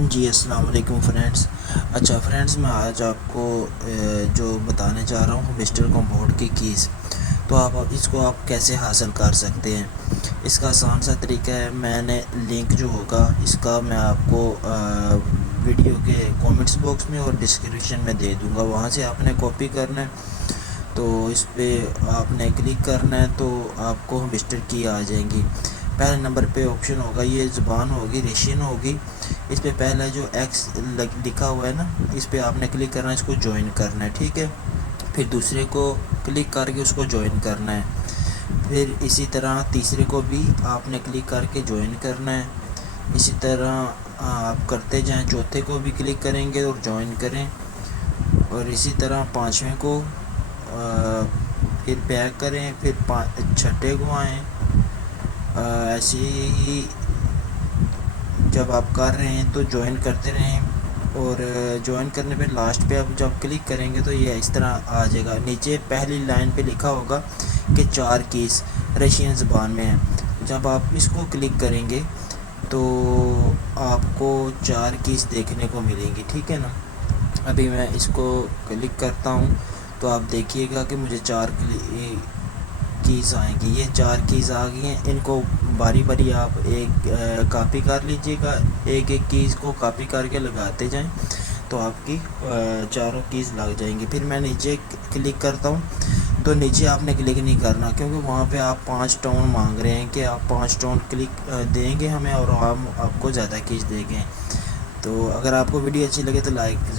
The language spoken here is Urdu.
جی السلام علیکم فرینڈس۔ اچھا فرینڈس، میں آج آپ کو جو بتانے جا رہا ہوں مسٹر کمپوٹ کی کیز، تو اس کو آپ کیسے حاصل کر سکتے ہیں۔ اس کا آسان سا طریقہ ہے، میں نے لنک جو ہوگا اس کا میں آپ کو ویڈیو کے کومنٹس باکس میں اور ڈسکرپشن میں دے دوں گا، وہاں سے آپ نے کاپی کرنا ہے۔ تو اس پہ آپ نے کلک کرنا ہے تو آپ کو مسٹر کی آ جائیں گی۔ پہلے نمبر پہ آپشن ہوگا، یہ زبان ہوگی، ریشین ہوگی، اس پہ پہلا جو ایکس لکھا ہوا ہے نا، اس پہ آپ نے کلک کرنا ہے، اس کو جوائن کرنا ہے، ٹھیک ہے۔ پھر دوسرے کو کلک کر کے اس کو جوائن کرنا ہے، پھر اسی طرح تیسرے کو بھی آپ نے کلک کر کے جوائن کرنا ہے، اسی طرح آپ کرتے جائیں، چوتھے کو بھی کلک کریں گے اور جوائن کریں، اور اسی طرح پانچویں کو پھر بیک کریں، پھر چھٹے کو آئیں، ایسے ہی جب آپ کر رہے ہیں تو جوائن کرتے رہیں، اور جوائن کرنے پہ لاسٹ پہ آپ جب کلک کریں گے تو یہ اس طرح آ جائے گا۔ نیچے پہلی لائن پہ لکھا ہوگا کہ 4 کیز رشین زبان میں ہیں، جب آپ اس کو کلک کریں گے تو آپ کو 4 کیز دیکھنے کو ملیں گی، ٹھیک ہے نا۔ ابھی میں اس کو کلک کرتا ہوں تو آپ دیکھیے گا کہ مجھے 4 کیز آئیں گی، یہ 4 کیز آ گئی ہیں۔ ان کو باری باری آپ ایک کاپی کر لیجئے گا، ایک کیز کو کاپی کر کے لگاتے جائیں تو آپ کی چاروں کیز لگ جائیں گی۔ پھر میں نیچے کلک کرتا ہوں تو نیچے آپ نے کلک نہیں کرنا، کیونکہ وہاں پہ آپ 5 ٹون مانگ رہے ہیں کہ آپ 5 ٹون کلک دیں گے ہمیں اور ہم آپ کو زیادہ کیز دیں گے۔ تو اگر آپ کو ویڈیو اچھی لگے تو لائک